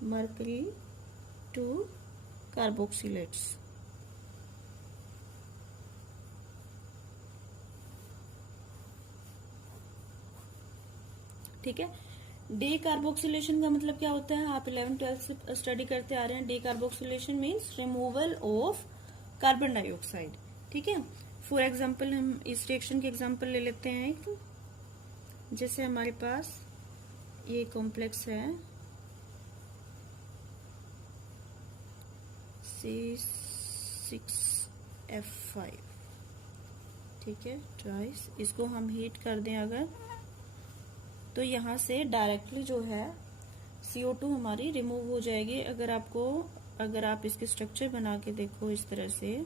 मर्करी टू कार्बोक्सिलेट्स। ठीक है, डी कार्बोक्सिलेशन का मतलब क्या होता है, आप 11th-12th से स्टडी करते आ रहे हैं। D carboxylation means removal of carbon dioxide. ठीक है, फॉर एग्जाम्पल हम इस रिएक्शन के एग्जाम्पल ले लेते हैं। एक जैसे हमारे पास ये कॉम्प्लेक्स है C6F5। ठीक है, ट्वाइस, इसको हम हीट कर दें अगर, तो यहाँ से डायरेक्टली जो है CO2 हमारी रिमूव हो जाएगी। अगर आप इसके स्ट्रक्चर बना के देखो इस तरह से,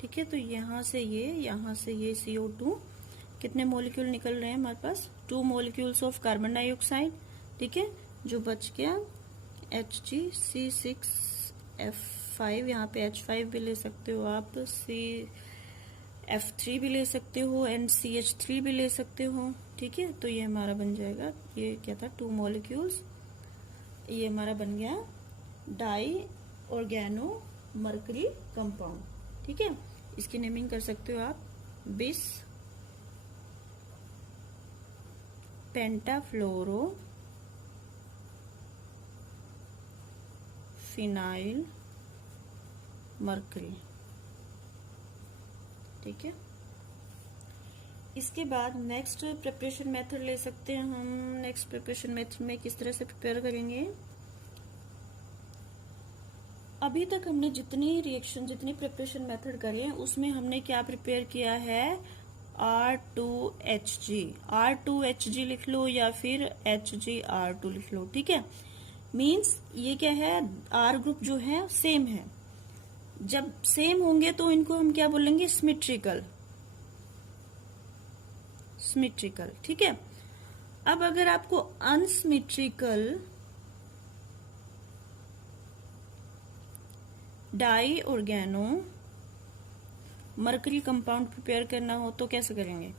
ठीक है, तो यहाँ से ये CO2 कितने मॉलिक्यूल निकल रहे हैं हमारे पास, 2 मॉलिक्यूल्स ऑफ कार्बन डाइऑक्साइड। ठीक है, जो बच गया HgC6F5, यहाँ पे H5 भी ले सकते हो आप, CF3 भी ले सकते हो एंड CH3 भी ले सकते हो। ठीक है, तो ये हमारा बन जाएगा, ये क्या था, 2 मॉलिक्यूल्स, ये हमारा बन गया डाई ऑर्गेनो मर्करी कंपाउंड। ठीक है, इसकी नेमिंग कर सकते हो आप बिस पेंटाफ्लोरो फिनाइल मर्करी। ठीक है, इसके बाद नेक्स्ट प्रिपरेशन मेथड ले सकते हैं हम। नेक्स्ट प्रिपरेशन मेथड में किस तरह से प्रिपेयर करेंगे, अभी तक हमने जितनी प्रिपरेशन मेथड करी है उसमें हमने क्या प्रिपेयर किया है, R2Hg। R2Hg लिख लो या फिर HgR2 लिख लो। ठीक है, मीन्स ये क्या है, R ग्रुप जो है सेम है। जब सेम होंगे तो इनको हम क्या बोलेंगे, सिमेट्रिकल। ठीक है, अब अगर आपको unsymmetrical di organo mercury compound prepare करना हो तो कैसे करेंगे,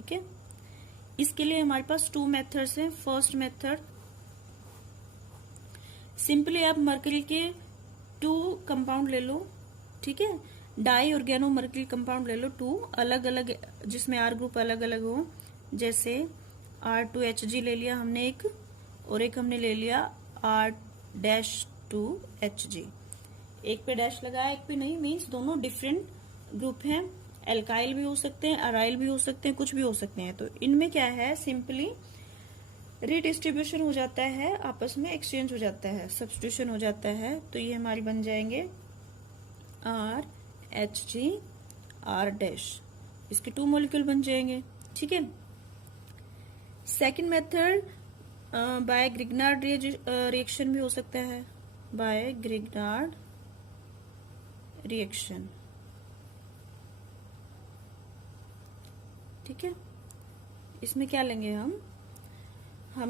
ठीक है। इसके लिए हमारे पास 2 मेथड्स हैं। फर्स्ट मेथड, सिंपली आप मरकरी के 2 कंपाउंड ले लो, ठीक है, डाई ऑर्गेनो मरकरी कंपाउंड ले लो 2 अलग अलग, जिसमें R ग्रुप अलग अलग हो। जैसे R2Hg ले लिया हमने एक, और एक हमने ले लिया R-2Hg। एक पे डैश लगाया, एक पे नहीं, मीन्स दोनों डिफरेंट ग्रुप हैं। एल्काइल भी हो सकते हैं, अराइल भी हो सकते हैं, कुछ भी हो सकते हैं। तो इनमें क्या है, सिंपली रीडिस्ट्रीब्यूशन हो जाता है, आपस में एक्सचेंज हो जाता है, सब्स्टिट्यूशन हो जाता है। तो ये हमारी बन जाएंगे RHg R', इसके 2 मॉलिक्यूल बन जाएंगे, ठीक है। Second method by Grignard reaction भी हो सकता है, बाय ग्रिग्नार्ड रिएक्शन, ठीक है। इसमें क्या लेंगे हम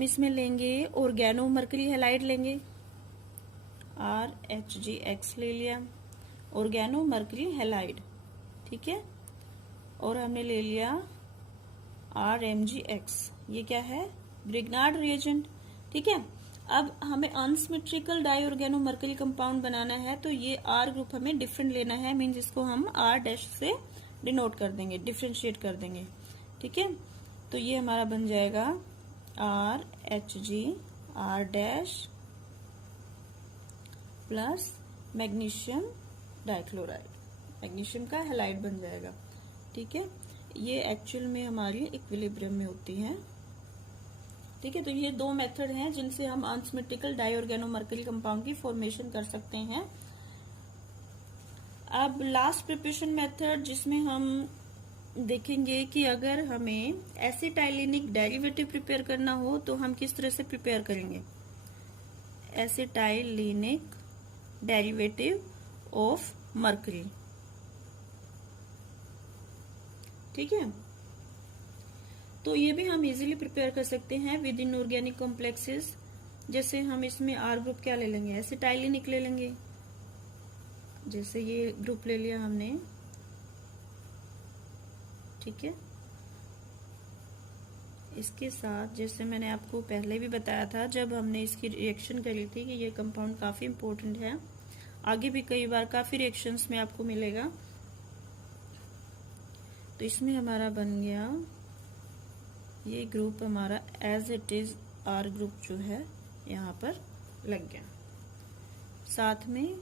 इसमें लेंगे ऑर्गेनो मरकरी हैलाइड लेंगे, RHgX ले लिया, ऑर्गेनो मरकरी हैलाइड, ठीक है। और हमने ले लिया RMgX, ये क्या है, ग्रिग्नार्ड रिएजेंट, ठीक है। अब हमें unsymmetrical di organo mercury compound बनाना है, तो ये R ग्रुप हमें डिफरेंट लेना है, मीन्स इसको हम R' से डिनोट कर देंगे, डिफ्रेंशिएट कर देंगे, ठीक है। तो ये हमारा बन जाएगा RHg R' plus magnesium dichloride, magnesium का हैलाइड बन जाएगा, ठीक है। ये एक्चुअल में हमारी इक्विलिब्रियम में होती है, ठीक है। तो ये 2 मेथड हैं जिनसे हम unsymmetrical di organo mercury compound की फॉर्मेशन कर सकते हैं। अब लास्ट प्रिपरेशन मेथड, जिसमें हम देखेंगे कि अगर हमें एसिटाइलिनिक डेरिवेटिव प्रिपेयर करना हो तो हम किस तरह से प्रिपेयर करेंगे। एसिटाइलिनिक डेरिवेटिव ऑफ मरकरी, ठीक है। तो ये भी हम इजीली प्रिपेयर कर सकते हैं विद इन ऑर्गेनिक कॉम्प्लेक्सेस। जैसे हम इसमें R ग्रुप क्या ले लेंगे, एसिटाइलिनिक ले लेंगे। जैसे ये ग्रुप ले लिया हमने, ठीक है। इसके साथ जैसे मैंने आपको पहले भी बताया था जब हमने इसकी रिएक्शन करी थी कि ये कंपाउंड काफी इंपॉर्टेंट है, आगे भी कई बार काफी रिएक्शंस में आपको मिलेगा। तो इसमें हमारा बन गया ये ग्रुप, हमारा as it is R group जो है यहाँ पर लग गया। साथ में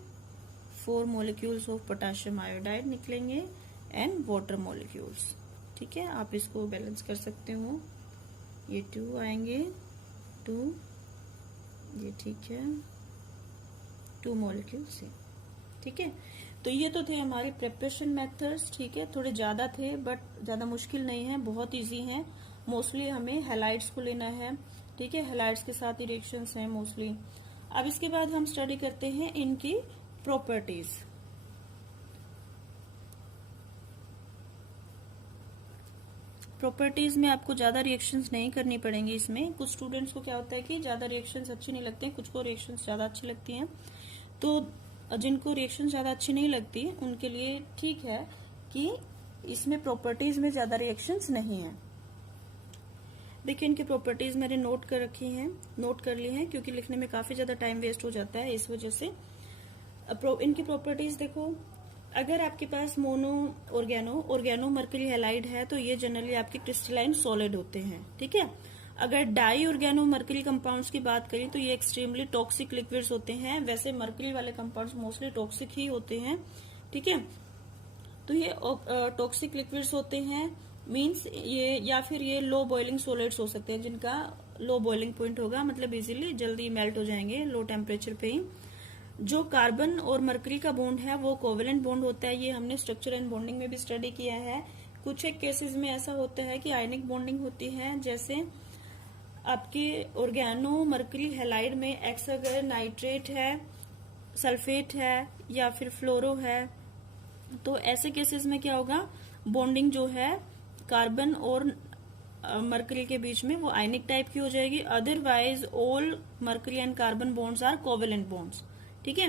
4 मॉलिक्यूल्स ऑफ पोटेशियम आयोडाइड निकलेंगे एंड वाटर मॉलिक्यूल्स, ठीक है। आप इसको बैलेंस कर सकते हो, ये 2 आएंगे, 2, ये ठीक है, 2 मॉलिक्यूल्स, ठीक है। तो ये तो थे हमारे प्रिपरेशन मेथड्स, ठीक है। थोड़े ज्यादा थे बट ज्यादा मुश्किल नहीं है, बहुत इजी है। मोस्टली हमें हैलाइड्स को लेना है, ठीक है, हैलाइड्स के साथ ही रिएक्शंस हैं मोस्टली। अब इसके बाद हम स्टडी करते हैं इनकी प्रॉपर्टीज। प्रॉपर्टीज में आपको ज्यादा रिएक्शंस नहीं करनी पड़ेंगी। इसमें कुछ स्टूडेंट्स को क्या होता है कि ज्यादा रिएक्शंस अच्छी नहीं लगती हैं, कुछ को रिएक्शंस ज्यादा अच्छी लगती हैं। तो जिनको रिएक्शन ज्यादा अच्छी नहीं लगती उनके लिए ठीक है कि इसमें प्रॉपर्टीज में ज्यादा रिएक्शंस नहीं है। देखिए इनकी प्रॉपर्टीज मैंने नोट कर रखी हैं, नोट कर ली हैं, क्योंकि लिखने में काफी ज्यादा टाइम वेस्ट हो जाता है, इस वजह से। इनकी प्रॉपर्टीज देखो, अगर आपके पास मोनो ऑर्गेनो मरकरी हैलाइड है तो ये जनरली आपके क्रिस्टलाइन सॉलिड होते हैं, ठीक है। अगर डाई ऑर्गेनो मरकरी कंपाउंड्स की बात करें तो ये एक्सट्रीमली टॉक्सिक लिक्विड्स होते हैं। वैसे मरकरी वाले कंपाउंड्स मोस्टली टॉक्सिक ही होते हैं, ठीक है। तो ये टॉक्सिक लिक्विड्स होते हैं, मींस ये, या फिर ये लो बॉइलिंग सॉलिड्स हो सकते हैं जिनका लो बॉइलिंग पॉइंट होगा, मतलब इजीली जल्दी मेल्ट हो जाएंगे लो टेम्परेचर पे ही। जो कार्बन और मरकरी का बॉन्ड है वो कोवेलेंट बॉन्ड होता है, ये हमने स्ट्रक्चर एंड बॉन्डिंग में भी स्टडी किया है। कुछ एक केसेस में ऐसा होता है कि आयनिक बॉन्डिंग होती है, जैसे आपके ऑर्गेनो मरकरी हैलाइड में एक्स अगर नाइट्रेट है, सल्फेट है या फिर फ्लोरो है, तो ऐसे केसेस में क्या होगा, बॉन्डिंग जो है कार्बन और मरकरी के बीच में वो आयनिक टाइप की हो जाएगी। Otherwise all mercury and carbon bonds are covalent bonds, ठीक है।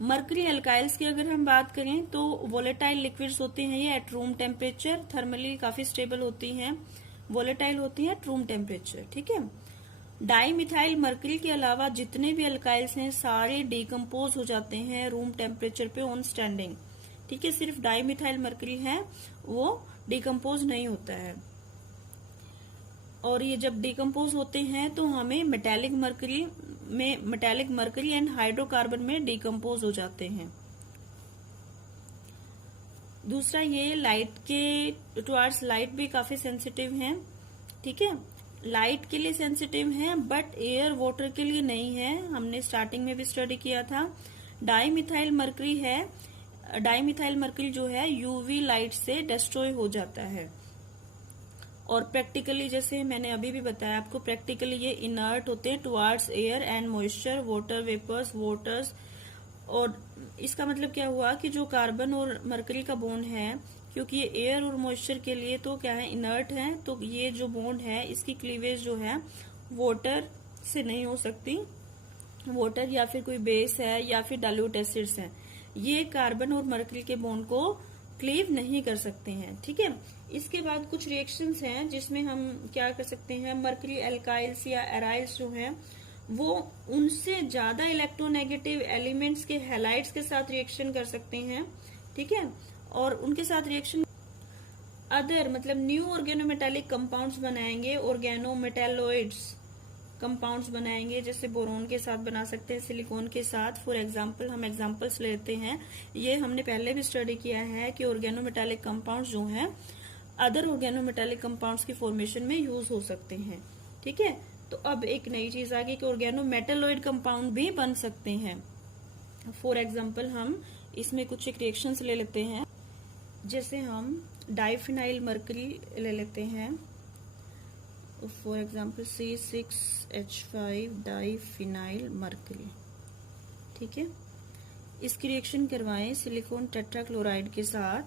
मर्करी अल्काइल्स की अगर हम बात करें तो वोलेटाइल लिक्विड्स होते हैं ये एट रूम टेम्परेचर, थर्मली काफी स्टेबल होती हैं, वोलेटाइल होती हैं एट रूम टेम्परेचर। ठीक है। डाई मिथाइल मर्करी के अलावा जितने भी अल्काइल्स हैं सारे डिकम्पोज हो जाते हैं रूम टेम्परेचर पे ऑन स्टैंडिंग। ठीक है, सिर्फ डाई मिथाइल मर्करी है वो डिकम्पोज नहीं होता है। और ये जब डिकम्पोज होते हैं तो हमें मेटालिक मर्करी एंड हाइड्रोकार्बन में डिकम्पोज हो जाते हैं। दूसरा, ये लाइट के टुवर्ड्स लाइट भी काफी सेंसिटिव हैं। ठीक है, लाइट के लिए सेंसिटिव हैं बट एयर वाटर के लिए नहीं है। हमने स्टार्टिंग में भी स्टडी किया था। डाईमिथाइल मर्करी जो है यूवी लाइट से डिस्ट्रॉय हो जाता है। और प्रैक्टिकली जैसे मैंने अभी भी बताया आपको, प्रैक्टिकली ये इनर्ट होते हैं towards air and moisture, water vapours, waters. और इसका मतलब क्या हुआ कि जो कार्बन और मरकरी का बॉन्ड है, क्योंकि ये एयर और मॉइस्चर के लिए तो क्या है, इनर्ट है, तो ये जो बॉन्ड है इसकी क्लीवेज जो है वाटर से नहीं हो सकती। वाटर या फिर कोई बेस है या फिर डाइल्यूट एसिड्स है, ये कार्बन और मरकरी के बॉन्ड को क्लीव नहीं कर सकते हैं। ठीक है। इसके बाद कुछ रिएक्शंस हैं जिसमें हम क्या कर सकते हैं, मरकरी एल्काइल्स या एराइल्स जो हैं वो उनसे ज्यादा इलेक्ट्रोनेगेटिव एलिमेंट्स के हैलाइड्स के साथ रिएक्शन कर सकते हैं। ठीक है। और उनके साथ रिएक्शन अदर मतलब न्यू ऑर्गेनोमेटालिक कंपाउंड्स बनाएंगे, ऑर्गेनोमेटालॉइड्स कंपाउंड्स बनाएंगे, जैसे बोरोन के साथ बना सकते हैं, सिलिकॉन के साथ। फॉर एग्जांपल हम एग्जांपल्स लेते हैं, ये हमने पहले भी स्टडी किया है कि ऑर्गेनोमेटालिक कंपाउंड्स जो हैं अदर ऑर्गेनोमेटालिक कंपाउंड्स की फॉर्मेशन में यूज हो सकते हैं। ठीक है। तो अब एक नई चीज आ गई कि ऑर्गेनोमेटालॉइड कंपाउंड भी बन सकते हैं। फॉर एग्जाम्पल हम इसमें कुछ एक रिएक्शंस ले लेते हैं, जैसे हम डाइफिनाइल मर्करी ले लेते हैं। For example C6H5 diphenyl mercury. ठीक है। इसकी रिएक्शन करवाएं सिलिकॉन टेट्राक्लोराइड के साथ,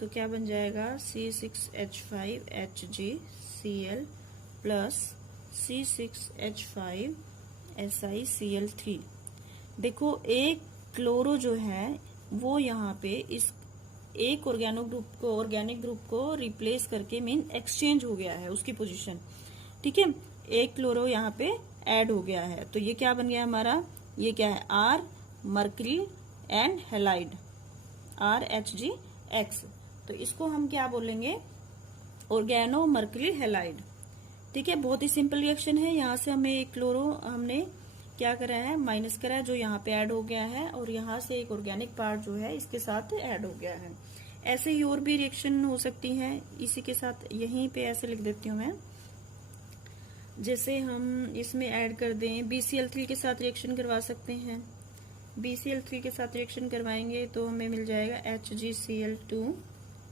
तो क्या बन जाएगा, C6H5HgCl प्लस C6H5SiCl3। देखो एक क्लोरो जो है वो यहाँ पे इस एक ऑर्गेनिक ग्रुप को रिप्लेस करके मीन एक्सचेंज हो गया है उसकी पोजीशन। ठीक है। एक क्लोरो यहाँ पे ऐड हो गया है, तो ये क्या बन गया हमारा, ये क्या है, R mercury and halide, RHgX। तो इसको हम क्या बोलेंगे, ऑर्गेनो मर्करी हैलाइड। ठीक है। बहुत ही सिंपल रिएक्शन है। यहाँ से हमें एक क्लोरो हमने क्या करा है, माइनस करा है, जो यहाँ पे ऐड हो गया है, और यहाँ से एक ऑर्गेनिक पार्ट जो है इसके साथ ऐड हो गया है। ऐसे ही और भी रिएक्शन हो सकती है इसी के साथ, यहीं पे ऐसे लिख देती हूँ मैं, जैसे हम इसमें ऐड कर दें BCl3 के साथ रिएक्शन करवा सकते हैं। BCl3 के साथ रिएक्शन करवाएंगे तो हमें मिल जाएगा HgCl2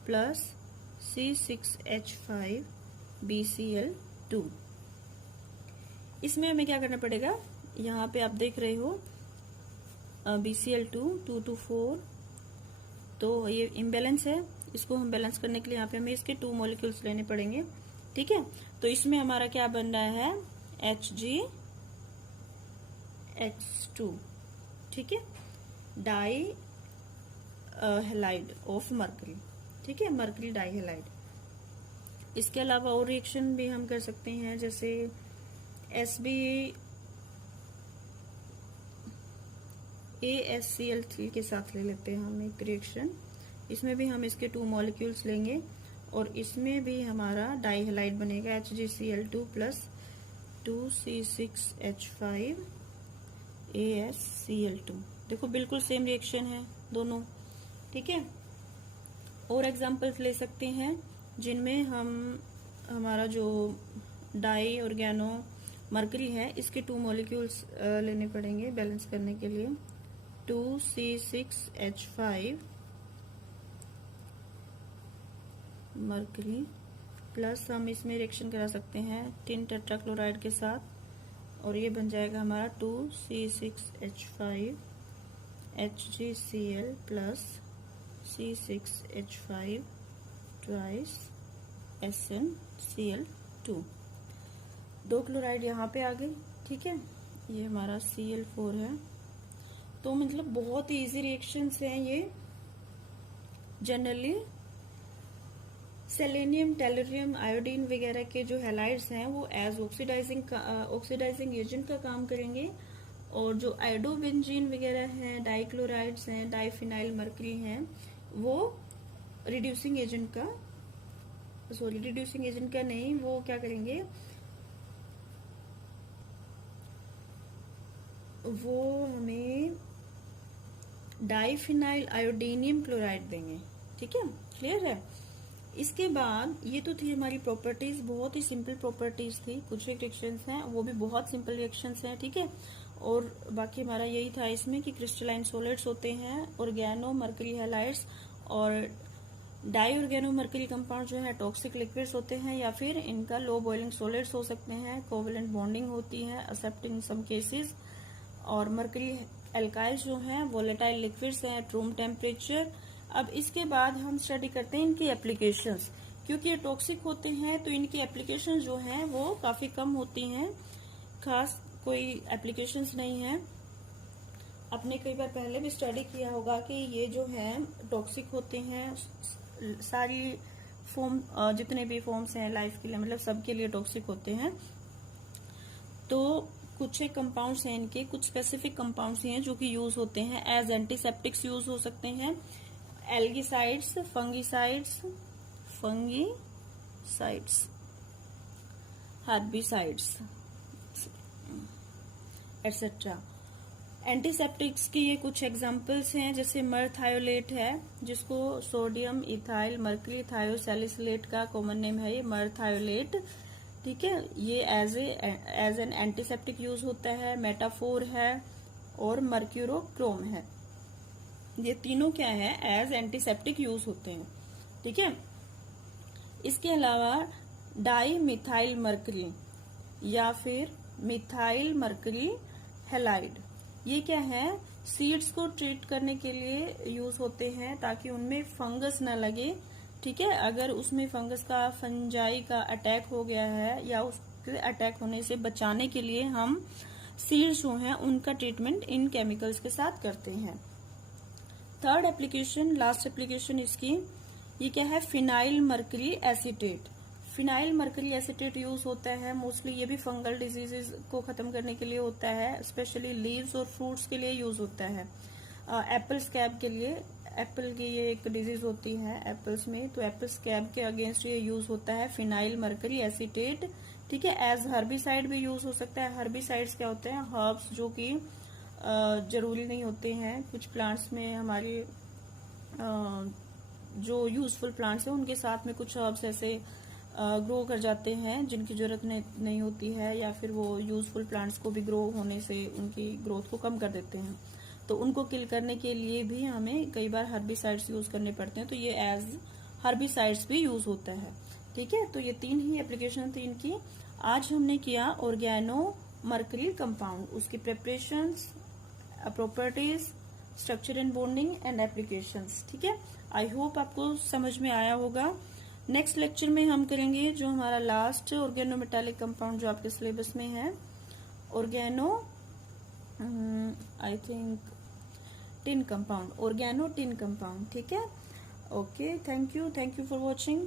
प्लस C6H5BCl2। इसमें हमें क्या करना पड़ेगा, यहाँ पे आप देख रहे हो BCl2 2 to 4, तो ये इम्बैलेंस है, इसको हम बैलेंस करने के लिए यहाँ पे हमें इसके 2 मॉलिक्यूल्स लेने पड़ेंगे। ठीक है। तो इसमें हमारा क्या बन रहा है, HgX2। ठीक है, डाई हैलाइड ऑफ मर्करी। ठीक है, मर्करी डाई हैलाइड। इसके अलावा और रिएक्शन भी हम कर सकते हैं, जैसे ASCl3 के साथ ले लेते हैं हम एक रिएक्शन। इसमें भी हम इसके 2 मॉलिक्यूल्स लेंगे और इसमें भी हमारा डाई हैलाइड बनेगा HgCl2 प्लस 2C6H5AsCl2। देखो बिल्कुल सेम रिएक्शन है दोनों। ठीक है। और एग्जांपल्स ले सकते हैं जिनमें हम हमारा जो डाई ऑर्गेनो मर्करी है इसके 2 मॉलिक्यूल्स लेने पड़ेंगे बैलेंस करने के लिए। 2C6H5 मर्करी प्लस हम इसमें रिएक्शन करा सकते हैं टिन टेट्राक्लोराइड के साथ, और ये बन जाएगा हमारा 2C6H5 HgCl plus C6H5 twice SnCl2। 2 chloride यहाँ पे आ गई। ठीक है, ये हमारा Cl4 है तो मतलब बहुत ही इजी रिएक्शंस हैं ये। जनरली सेलेनियम, टेलुरियम, आयोडीन वगैरह के जो हैलाइड्स हैं वो एज ऑक्सीडाइजिंग एजेंट का काम करेंगे, और जो आयोडोबेंजीन वगैरह हैं, डाइक्लोराइड्स हैं, डाइफिनाइल मरकरी हैं, वो रिड्यूसिंग एजेंट का नहीं, वो क्या करेंगे, वो हमें डाइफिनाइल आयोडीनियम क्लोराइड देंगे। ठीक है, क्लियर है। इसके बाद ये तो थी हमारी प्रॉपर्टीज, बहुत ही सिंपल प्रॉपर्टीज थी। कुछ रिएक्शंस हैं वो भी बहुत सिंपल रिएक्शंस हैं, ठीक है। और बाकी हमारा यही था इसमें कि क्रिस्टलाइन सॉलिड्स होते हैं, ऑर्गेनो मर्करी हैलाइड्स, और डाई ऑर्गेनो मर्करी कंपाउंड जो है टॉक्सिक लिक्विड्स होते हैं, या फिर इनका लो बॉइलिंग सॉलिड्स हो सकते हैं, कोवेलेंट बॉन्डिंग होती है, एक्सेप्ट इन सम केसेस। और मर्करी एल्काइल्स जो हैं वोलेटाइल लिक्विड्स हैं एट रूम टेम्परेचर। अब इसके बाद हम स्टडी करते हैं इनकी एप्लीकेशंस। क्योंकि ये टॉक्सिक होते हैं तो इनकी एप्लीकेशन जो हैं वो काफी कम होती हैं, खास कोई एप्लीकेशंस नहीं है। आपने कई बार पहले भी स्टडी किया होगा कि ये जो है टॉक्सिक होते हैं, सारी फॉर्म, जितने भी फॉर्म्स हैं लाइफ के लिए, मतलब सबके लिए टॉक्सिक होते हैं। तो कुछ एक कंपाउंड्स हैं इनके, कुछ स्पेसिफिक कंपाउंड्स हैं जो कि यूज होते हैं एज एंटीसेप्टिक्स, यूज हो सकते हैं। एल्गीसाइड्स, फंगीसाइड्स, हर्बिसाइड्स एटसेट्रा। एंटीसेप्टिक्स की ये कुछ एग्जांपल्स हैं, जैसे मरथायोलेट है, जिसको सोडियम इथाइल मर्करी थायोसैलिसिलेट का कॉमन नेम है ये मरथायोलेट। ठीक है, ये एज एन एंटीसेप्टिक यूज होता है। मेटाफोर है और मर्क्यूरोक्रोम है, ये तीनों क्या है, एज एंटीसेप्टिक यूज होते हैं। ठीक है, इसके अलावा डाई मिथाइल मर्करी या फिर मिथाइल मर्करी हैलाइड, ये क्या है, सीड्स को ट्रीट करने के लिए यूज होते हैं ताकि उनमें फंगस न लगे। ठीक है, अगर उसमें फंगस का, फंजाई का अटैक हो गया है या उसके अटैक होने से बचाने के लिए हम सीड्स जो हैं उनका ट्रीटमेंट इन केमिकल्स के साथ करते हैं। थर्ड एप्लीकेशन, लास्ट एप्लीकेशन इसकी, ये क्या है, phenyl mercury acetate. Phenyl mercury acetate use होता है मोस्टली, ये भी फंगल डिजीजेस को खत्म करने के लिए होता है, स्पेशली लीव्स और फ्रूट्स के लिए यूज होता है। एप्पल स्कैब के लिए, एप्पल की ये एक डिजीज होती है एप्पल्स में, तो एप्पल स्कैब के अगेंस्ट ये यूज होता है फिनाइल मर्करी एसीटेट। ठीक है, एज हर्बिसाइड भी यूज हो सकता है। हर्बिसाइड्स क्या होते हैं, हर्ब्स जो कि जरूरी नहीं होते हैं, कुछ प्लांट्स में हमारे जो यूजफुल प्लांट्स हैं उनके साथ में कुछ हर्ब्स ऐसे ग्रो कर जाते हैं जिनकी जरूरत नहीं होती है, या फिर वो यूजफुल प्लांट्स को भी ग्रो होने से उनकी ग्रोथ को कम कर देते हैं, तो उनको किल करने के लिए भी हमें कई बार हर्बिसाइड्स यूज करने पड़ते हैं, तो ये एज हर्बिसाइड्स भी यूज होता है। ठीक है, तो ये तीन ही एप्लीकेशन थी इनकी। आज हमने किया ऑर्गेनो मर्करी कंपाउंड, उसकी preparations, properties, structure and bonding and applications. ठीक है, आई होप आपको समझ में आया होगा। नेक्स्ट लेक्चर में हम करेंगे जो हमारा लास्ट ऑर्गेनो मेटालिक कंपाउंड जो आपके सिलेबस में है, organo I think tin compound, organo tin compound. ठीक है, okay, thank you for watching.